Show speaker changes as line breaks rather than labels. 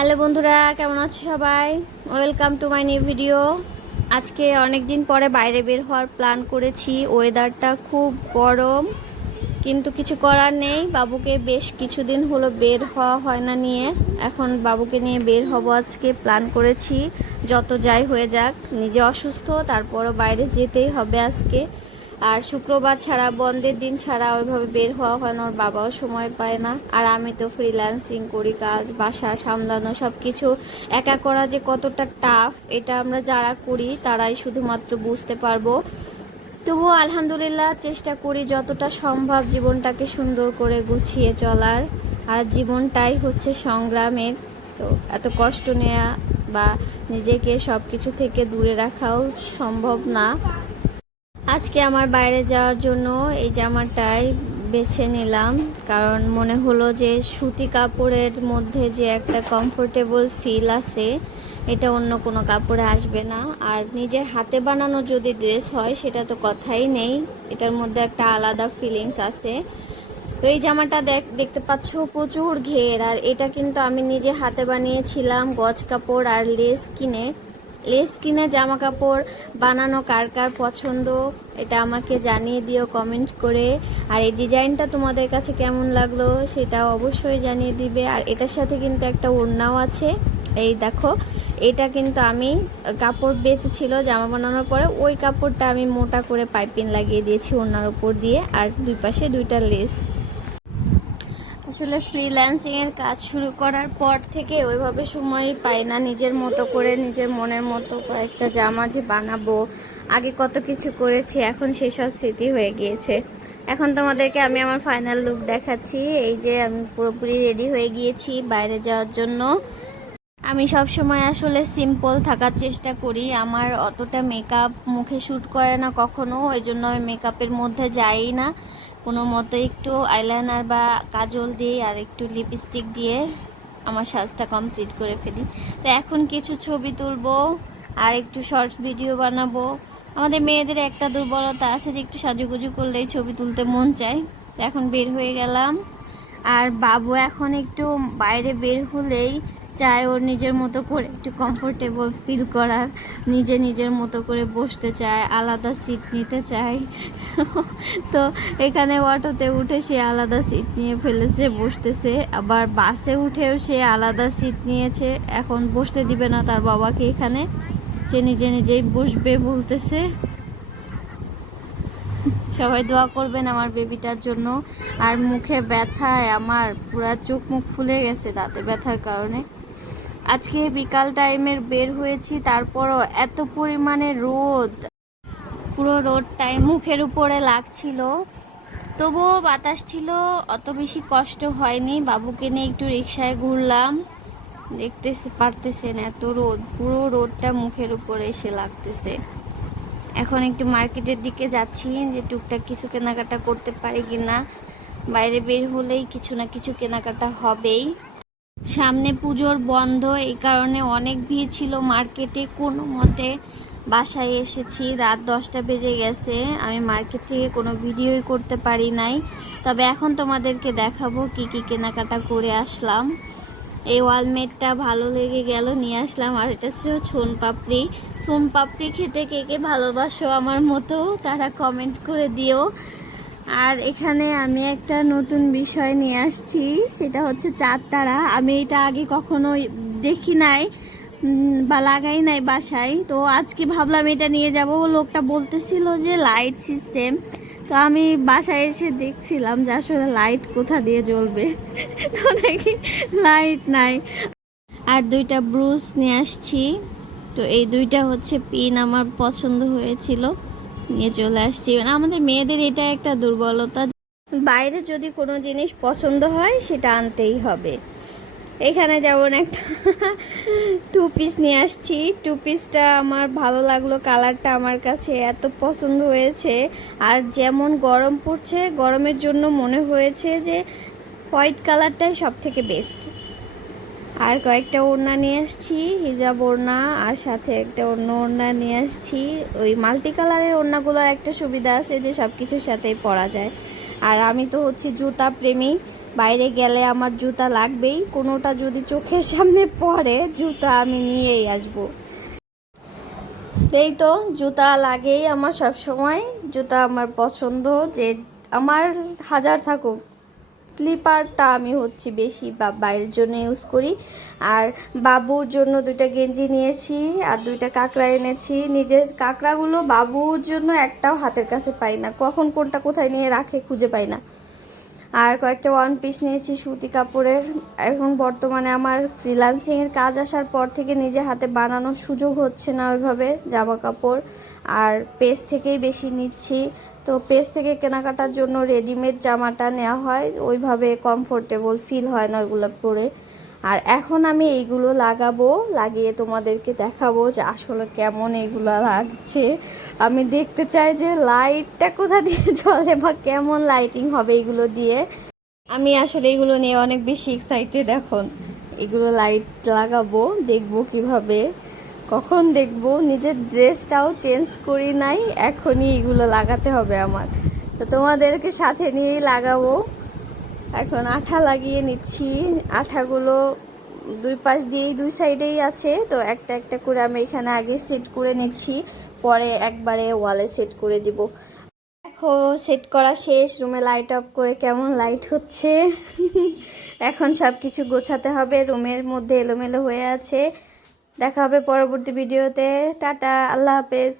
Hello বন্ধুরা, কেমন আছো সবাই? Welcome to my new video আজকে অনেক দিন পরে বাইরে বের হওয়ার প্ল্যান করেছি। ওয়েদারটা খুব গরম, কিন্তু কিছু করার নেই। বাবুকে বেশ কিছুদিন হলো বের হওয়া হয় না নিয়ে। এখন বাবুকে নিয়ে বের হব আজকে প্ল্যান করেছি। যত যাই হয়ে যাক, নিজে অসুস্থ, তারপরও বাইরে যেতেই হবে আজকে। আর শুক্রবার ছাড়া, বন্ধের দিন ছাড়া ওইভাবে বের হওয়া হয় না, ওর বাবাও সময় পায় না। আর আমি তো ফ্রিল্যান্সিং করি, কাজ, বাসা সামলানো সব কিছু একা করা যে কতটা টাফ এটা আমরা যারা করি, তারাই শুধুমাত্র বুঝতে পারব। তবুও আলহামদুলিল্লাহ চেষ্টা করি যতটা সম্ভব জীবনটাকে সুন্দর করে গুছিয়ে চলার। আর জীবনটাই হচ্ছে সংগ্রামের। তো এত কষ্ট নেওয়া বা নিজেকে সব কিছু থেকে দূরে রাখাও সম্ভব না। আজকে আমার বাইরে যাওয়ার জন্য এই জামাটাই বেছে নিলাম, কারণ মনে হলো যে সুতি কাপড়ের মধ্যে যে একটা কমফোর্টেবল ফিল আছে, এটা অন্য কোনো কাপড়ে আসবে না। আর নিজের হাতে বানানো যদি ড্রেস হয়, সেটা তো কথাই নেই, এটার মধ্যে একটা আলাদা ফিলিংস আছে। তো এই জামাটা দেখ, দেখতে পাচ্ছ প্রচুর ঘের, আর এটা কিন্তু আমি নিজে হাতে বানিয়েছিলাম, গজ কাপড় আর লেস কিনে। লেস কিনে জামা কাপড় বানানো কার কার পছন্দ, এটা আমাকে জানিয়ে দিও কমেন্ট করে। আর এই ডিজাইনটা তোমাদের কাছে কেমন লাগল সেটা অবশ্যই জানিয়ে দিবে। আর এটার সাথে কিন্তু একটা ওড়নাও আছে। এই দেখো, এটা কিন্তু আমি কাপড় বেঁচেছিল জামা বানানোর পরে, ওই কাপড়টা আমি মোটা করে পাইপিং লাগিয়ে দিয়েছি ওড়নার উপর দিয়ে। আর দুই পাশে দুইটা লেস। আসলে ফ্রিল্যান্সিং এর কাজ শুরু করার পর থেকে ওইভাবে সময়ই পাই না। নিজের মতো করে, নিজের মনের মতো কয়েকটা জামা যে বানাবো, আগে কত কিছু করেছি, এখন সেসব স্মৃতি হয়ে গিয়েছে। এখন তোমাদেরকে আমি আমার ফাইনাল লুক দেখাচ্ছি। এই যে আমি পুরোপুরি রেডি হয়ে গিয়েছি বাইরে যাওয়ার জন্য। আমি সব সময় আসলে সিম্পল থাকার চেষ্টা করি। আমার অতটা মেকআপ মুখে শ্যুট করে না কখনো, ওই জন্য আমি মেকআপের মধ্যে যাই না। কোনো মতো একটু আইলাইনার বা কাজল দিয়ে আর একটু লিপস্টিক দিয়ে আমার সাজটা কমপ্লিট করে ফেলি। তো এখন কিছু ছবি তুলবো আর একটু শর্টস ভিডিও বানাবো। আমাদের মেয়েদের একটা দুর্বলতা আছে যে একটু সাজুগুজু করলেই ছবি তুলতে মন চায়। তো এখন বের হয়ে গেলাম। আর বাবু এখন একটু বাইরে বের হলেই চায় ওর নিজের মতো করে একটু কমফোর্টেবল ফিল করার, নিজে নিজের মতো করে বসতে চায়, আলাদা সিট নিতে চায়। তো এখানে অটোতে উঠে সে আলাদা সিট নিয়ে ফেলেছে, বসতেছে। আবার বাসে উঠেও সে আলাদা সিট নিয়েছে। এখন বসতে দিবে না তার বাবাকে এখানে। সে নিজে নিজেই বসবে বলতেছে। সবাই দোয়া করবেন আমার বেবিটার জন্য। আর মুখে ব্যথায় আমার পুরা চোখ মুখ ফুলে গেছে দাঁতে ব্যথার কারণে। আজকে বিকাল টাইমের বের হয়েছি, তারপরও এত পরিমাণে রোদ। পুরো রোদটাই মুখের উপরে লাগছিল। তবুও বাতাস ছিল, অত বেশি কষ্ট হয়নি। বাবুকে নিয়ে একটু রিক্সায় ঘুরলাম। দেখতেছে, পারতেছেন এত রোদ। পুরো রোদটা মুখের উপরে এসে লাগতেছে। এখন একটু মার্কেটের দিকে যাচ্ছি যে টুকটাক কিছু কেনাকাটা করতে পারি কিনা বাইরে বের হলেই কিছু না কিছু কেনাকাটা হবেই। সামনে পুজোর বন্ধ, এই কারণে অনেক ভিড় ছিল মার্কেটে। কোনো মতে বাসায় এসেছি, রাত দশটা বেজে গেছে। আমি মার্কেট থেকে কোনো ভিডিওই করতে পারি নাই। তবে এখন তোমাদেরকে দেখাবো কি কি কেনাকাটা করে আসলাম। এই ওয়ালমেটটা ভালো লেগে গেল, নিয়ে আসলাম। আর এটা ছিল সোন পাপড়ি। সোন পাপড়ি খেতে কে কে ভালোবাসো আমার মতো, তারা কমেন্ট করে দিও। আর এখানে আমি একটা নতুন বিষয় নিয়ে আসছি, সেটা হচ্ছে চার তারা। আমি এটা আগে কখনো দেখি নাই বা লাগাই নাই বাসায়। তো আজকে ভাবলাম এটা নিয়ে যাব। লোকটা বলতেছিল যে লাইট সিস্টেম তো আমি বাসায় এসে দেখছিলাম যে আসলে লাইট কোথা দিয়ে জ্বলবে। তো দেখি লাইট নাই। আর দুইটা ব্রুশ নিয়ে আসছি। তো এই দুইটা হচ্ছে পিন আমার পছন্দ হয়েছিল। নিয়ে চলে আসছি। মানে আমাদের মেয়েদের এটা একটা দুর্বলতা। বাইরে যদি কোনো জিনিস পছন্দ হয়, সেটা আনতেই হবে। এখানে যেমন একটা টু পিস নিয়ে আসছি। টু পিসটা আমার ভালো লাগল কালারটা আমার কাছে এত পছন্দ হয়েছে। আর যেমন গরম পড়ছে, গরমের জন্য মনে হয়েছে যে হোয়াইট কালারটাই সব থেকে বেস্ট আর কয়েকটা ওড়না নিয়ে আসছি হিজাব ওড়না, আর সাথে একটা অন্য ওড়না নিয়ে আসছি। ওই মাল্টি কালারের ওড়নাগুলোর একটা সুবিধা আছে যে সব কিছুর সাথেই পরা যায়। আর আমি তো হচ্ছে জুতা প্রেমী বাইরে গেলে আমার জুতা লাগবেই, কোনোটা যদি চোখের সামনে পড়ে, জুতা আমি নিয়েই আসব। এই তো, জুতা লাগেই আমার সব সময় জুতা আমার পছন্দ, যে আমার হাজার থাকুক। স্লিপারটা আমি হচ্ছে বেশি বা বাইরের জন্য ইউজ করি। আর বাবুর জন্য দুইটা গেঞ্জি নিয়েছি, আর দুইটা কাঁকড়া এনেছি। নিজের কাঁকড়াগুলো বাবুর জন্য একটাও হাতের কাছে পাই না। কখন কোনটা কোথায় নিয়ে রাখে খুঁজে পাই না। আর কয়েকটা ওয়ান পিস নিয়েছি সুতি কাপড়ের। এখন বর্তমানে আমার ফ্রিলান্সিংয়ের কাজ আসার পর থেকে নিজে হাতে বানানোর সুযোগ হচ্ছে না ওইভাবে, জামা কাপড় আর পেজ থেকেই বেশি নিচ্ছি। তো পেজ থেকে কেনাকাটার জন্য রেডিমেড জামাটা নেওয়া হয়, ওইভাবে কমফোর্টেবল ফিল হয় না ওইগুলো পরে। আর এখন আমি এইগুলো লাগাবো, লাগিয়ে তোমাদেরকে দেখাবো যে আসলে কেমন এইগুলো লাগছে। আমি দেখতে চাই যে লাইটটা কোথা দিয়ে জ্বলে বা কেমন লাইটিং হবে এগুলো দিয়ে। আমি আসলে এগুলো নিয়ে অনেক বেশি এক্সাইটেড এখন। এগুলো লাইট লাগাবো, দেখব কীভাবে। কখন দেখব? নিজের ড্রেসটাও চেঞ্জ করি নাই, এখনই এগুলো লাগাতে হবে আমার। তো তোমাদেরকে সাথে নিয়েই লাগাবো। এখন আঠা লাগিয়ে নিচ্ছি। আঠাগুলো দুই পাশ দিয়েই দুই সাইডেই আছে, তো একটা একটা করে আমি এখানে আগে সেট করে নিচ্ছি, পরে একবারে ওয়ালে সেট করে দিব। দেখো, সেট করা শেষ, রুমে লাইট অফ করে কেমন লাইট হচ্ছে। এখন সব কিছু গোছাতে হবে, রুমের মধ্যে এলোমেলো হয়ে আছে। দেখা হবে পরবর্তী ভিডিওতে টাটা, আল্লাহ হাফেজ।